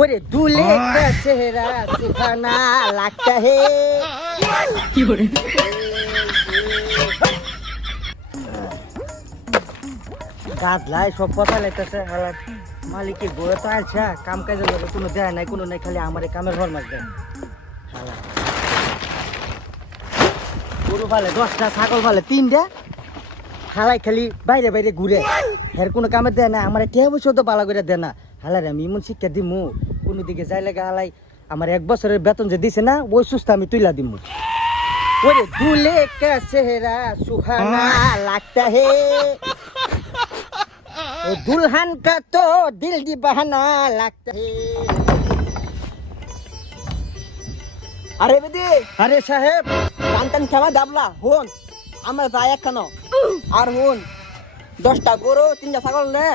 ওরে दूल्हे का चेहरा सुहाना लगता है গাছ লাই সব কথা লাইতেছে হালার মালিকে বয়ে তো আলছা কাম কাজে যাবে কোনো দেয় নাই কোনো নাই খালি আমার এই কামের ঘর মাছ দেয় হালা গরু ফালে দশটা ছাগল ফালে তিনটা হালাই খালি বাইরে বাইরে ঘুরে হের কোনো কামে দেয় না আমার টিয়া বছর তো পালা করে দেয় না হালার আমি এমন শিক্ষা দিমু কোনো দিকে যাই লাগে হালাই আমার এক বছরের বেতন যে দিছে না ওই সুস্থ আমি তুইলা দিমু ওরে दूल्हे का चेहरा सुहाना लगता है ओ दुल्हन का तो दिल दी बहाना लगता है আরে বেদি अरे साहेब টান টান খেলা দাবলা হন আমরা যাই একখানো আর হন দশটা গরু তিনটা ছাগল নে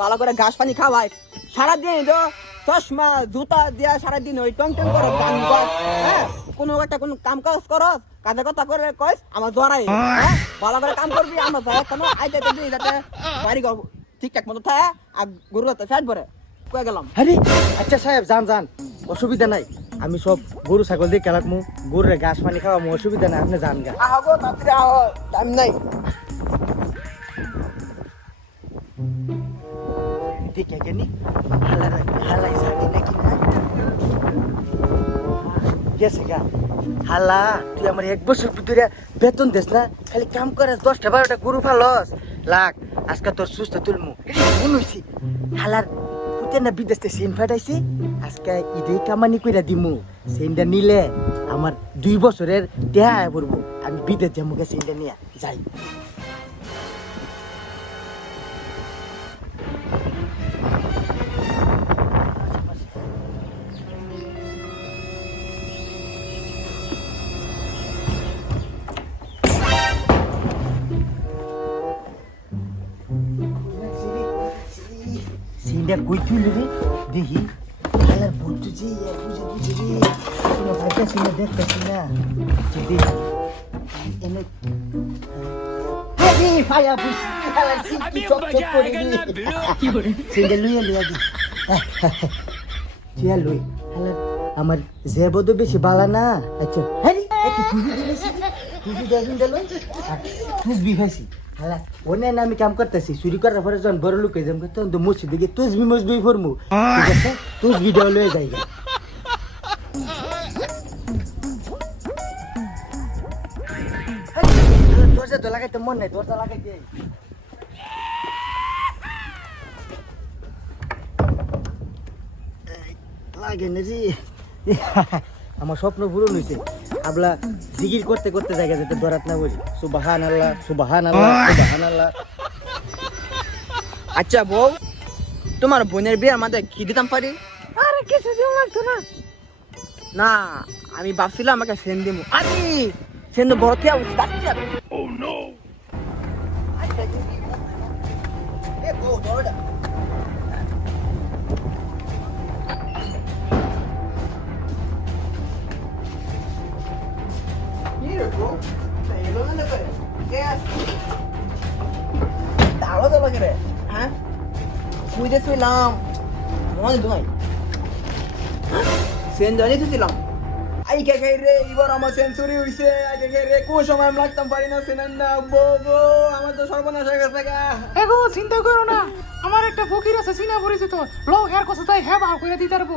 ভালো করে ঘাস পানি খাওয়াই সারাদিন তো চশমা জুতা দিয়া সারাদিন ওই টং টং করে গান গাস হ্যাঁ? কোনো একটা কোনো কাম কাজ করস কাজে কথা করে কইস আমার জড়াই হ্যাঁ? ভালো করে কাম করবি আমরা যাই একখানো আইতে দিন যাতে বাড়ি ঠিকঠাক মতো থাকে আর গরু যাতে ফ্যাট ভরে। কয়ে গেলাম আরে আচ্ছা সাহেব যান যান অসুবিধা নাই। আমি সব গরু ছাগল দিয়ে খেলাকমু গরুরে ঘাস পানি খাওয়ামু অসুবিধা নাই আপনি যান গা। আহ গো তাড়াতাড়ি আহ টাইম নাই। দেখে গেনি। হালাই হালাই সাথে নাকি না গেছে গা। হালা, তুই আমার এক বছর ভিতরে বেতন দিস না, খালি কাম করে দশটা বারোটা গরু ফালস। লাখ আজকে তোর সুস্থ তুলমু। হইছি, হালার পুতে না বিদেশ থেকে সেন ফাটাইছি? আজকে ঈদে কামানি কইরা দিমু সেনটা নিলে আমার দুই বছরের দেহা পড়ব। আমি বিদেশ যাব সেনটা নিয়ে, যাই। সিনটা কই তুলি রে দেখি খেলার বলতো যে বুঝে বুঝে রে কোনো ভাইটাছি না দেখতেছি না যে দেখি এনে আরে ফায়া বুঝ খেলার সিনকি চক চক করে রে সিনটা লইয়া লইয়া দি চিয়া লই খেলার আমার যে বদ বেশি বালা না আচ্ছা হ্যাঁ একটু খুঁজে দিয়েছি খুঁজে দেখুন দিল তুসবি খাইছি হালা, ওনে আমি কাম করতেছি, চুরি করার পরে যখন বড় লোক হয়ে যাম তখন তো মসজিদ দিকে তুসবি মসবি ফরমু ঠিক আছে? তুসবি দেওয়া লয়ে যাই আমার স্বপ্ন পূরণ হয়েছে আবলা জিগির করতে করতে জায়গা যেতে দরাত না বলি সুবাহান আল্লাহ সুবাহান আল্লাহ সুবাহান আল্লাহ আচ্ছা বউ তোমার বোনের বিয়ে আমাদের কি দিতাম পারি আরে কিছু দিন লাগতো না না আমি ভাবছিলাম আমাকে সেন দিব আরে সেন তো বড় থেকে উস্তাদ যাবে তাহলে শুইতে শুইলাম মনে তোমায় সেন জানি তো ছিলাম আই কে কে রে এবার আমার সেঞ্চুরি হইছে। আই কে কে রে কোন সময় আমি লাগতাম পারি না সেনান না বো আমার তো সর্বনাশ হয়ে গেছে গা। এগো চিন্তা করো না। আমার একটা ফকির আছে চিনা পরিচিত লো হের কথা তাই হ্যাঁ বার করে দিতে পারব।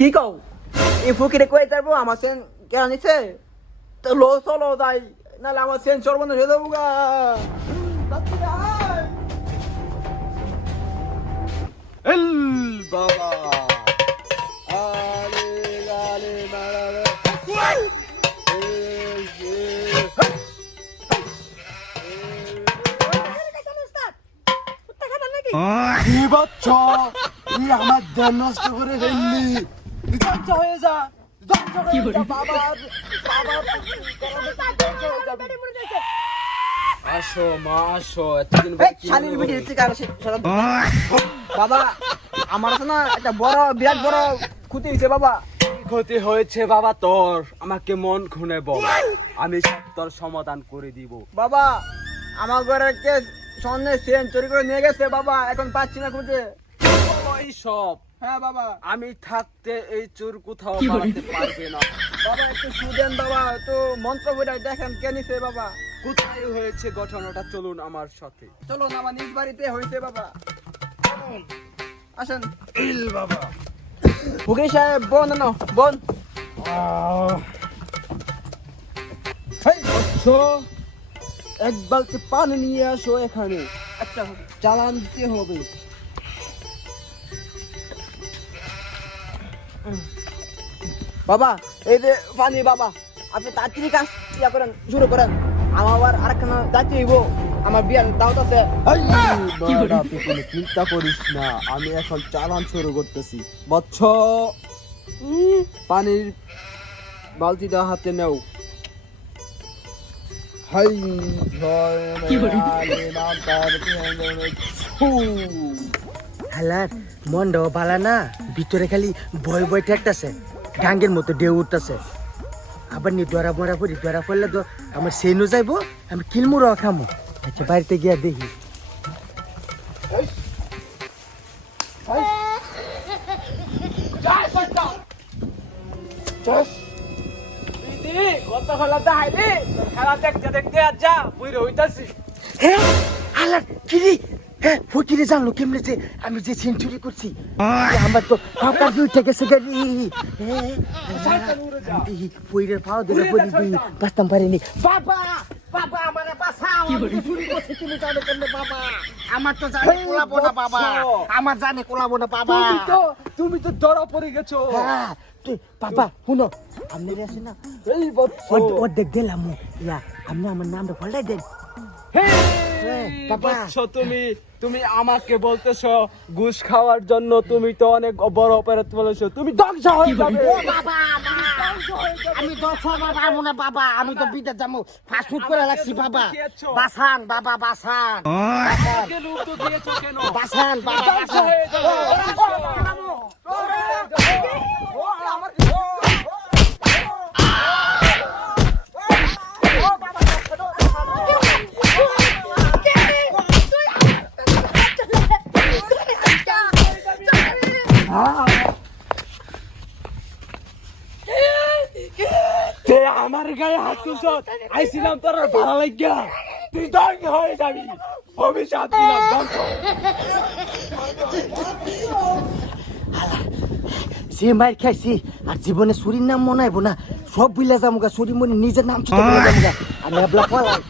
কি কও? এই ফকিরে কই তারবো আমার সেন কেন নিছে তো লো চলো তাই নাহলে আমার সেন সর্বনাশ হয়ে যাব গা। এল বাবা আরে আরে মারা কি বাচ্চা? তুই আমার দেন নষ্ট করে ফেললি। ধ্বংস হয়ে যা ধ্বংস হয়ে যা বাবা। বাবা আসো মা আসো। এতদিন শালির ভিডিও থেকে আর সে- সেটা বাবা আমার আছে না একটা বড় বিরাট বড় ক্ষতি হয়েছে বাবা। ক্ষতি হয়েছে বাবা তোর? আমাকে মন খুনে বল। আমি তোর সমাধান করে দিব। বাবা আমার ঘরে কে সন্ধ্যে সেন চুরি করে নিয়ে গেছে বাবা এখন পাচ্ছি না খুঁজে। ওই সব? হ্যাঁ বাবা। আমি থাকতে এই চোর কোথাও পালাতে পারবে না। বাবা একটু সুদেন বাবা তো মন্ত্র বইটা দেখেন কে নিছে বাবা। কোথায় হয়েছে ঘটনাটা? চলুন আমার সাথে। চলো না আমার নিজ বাড়িতে হয়েছে বাবা। আসেন। ইল বাবা। ফকির সাহেব বোন না বোন। হেই বৎস এক বালতি পানি নিয়ে আসো এখানে। আচ্ছা। চালান দিতে হবে। বাবা এই যে পানি বাবা আপনি তাড়াতাড়ি কাজ ইয়া করেন শুরু করেন। আমার আবার আরেকখানা যাইতে হইব। আমার বিয়ার দাওয়াত আছে। তুই কোনো চিন্তা করিস না আমি এখন চালান শুরু করতেছি। বৎস পানির বালতিটা হাতে নেও। হাই। হালার মনটাও বালা না ভিতরে খালি ভয় ভয় ঠেকতেছে গাঙ্গের মতো ঢেউ উঠতেছে। আবার নি দরা মরা পড়ি দরা পড়লে তো আমার সেনু যাইবো আমি কিলমুর খামো। আচ্ছা বাড়িতে গিয়া দেখি হ্যাঁ হ্যাঁ ফকিরে জানলো আমি যে সেঞ্চুরি করছি আমার তো হকার ভিউ থেকে গেছে গাড়ি পইরে পাও দিলে বাঁচতাম পারিনি বাবা বাবা আমার বাঁচাও আমি চুরি করছি তুমি জানো কেমনে বাবা? আমার তো জানে কোলাবো না বাবা। আমার জানে কোলাবো না বাবা। তুমি তো তুমি তো ধরা পড়ে গেছো। হ্যাঁ বাবা শুনো আপনি আছে না এই বৎস অর্ধেক- দিলাম ইয়া আপনি আমার নামটা পাল্টাই দেন। হ্যাঁ, বাবা। তুমি তুমি আমাকে বলতেছো ঘুষ খাওয়ার জন্য তুমি তো অনেক বড় অপরাধ বলেছ তুমি ধ্বংস হয়ে যাবে বাবা আমি দশ বাবা আমু না বাবা আমি তো বিদেশ যাব ফাস্ট ফুড করে লাগছি বাবা? বাসান বাবা বাসান বাসান বাবা বাসান আমার গায়ে হাত তুলছ, আইছিলাম তোর ভালো লাগিয়া। তুই ধ্বংস হয়ে যাবি। অভিশাপ দিলাম ধ্বংস সে মায়ের খাইছি, আর জীবনে সুরির নাম মনে না। সব বুঝলে যাব গা চুরি মনে নিজের নাম ছোট আমি এবলা পলাই।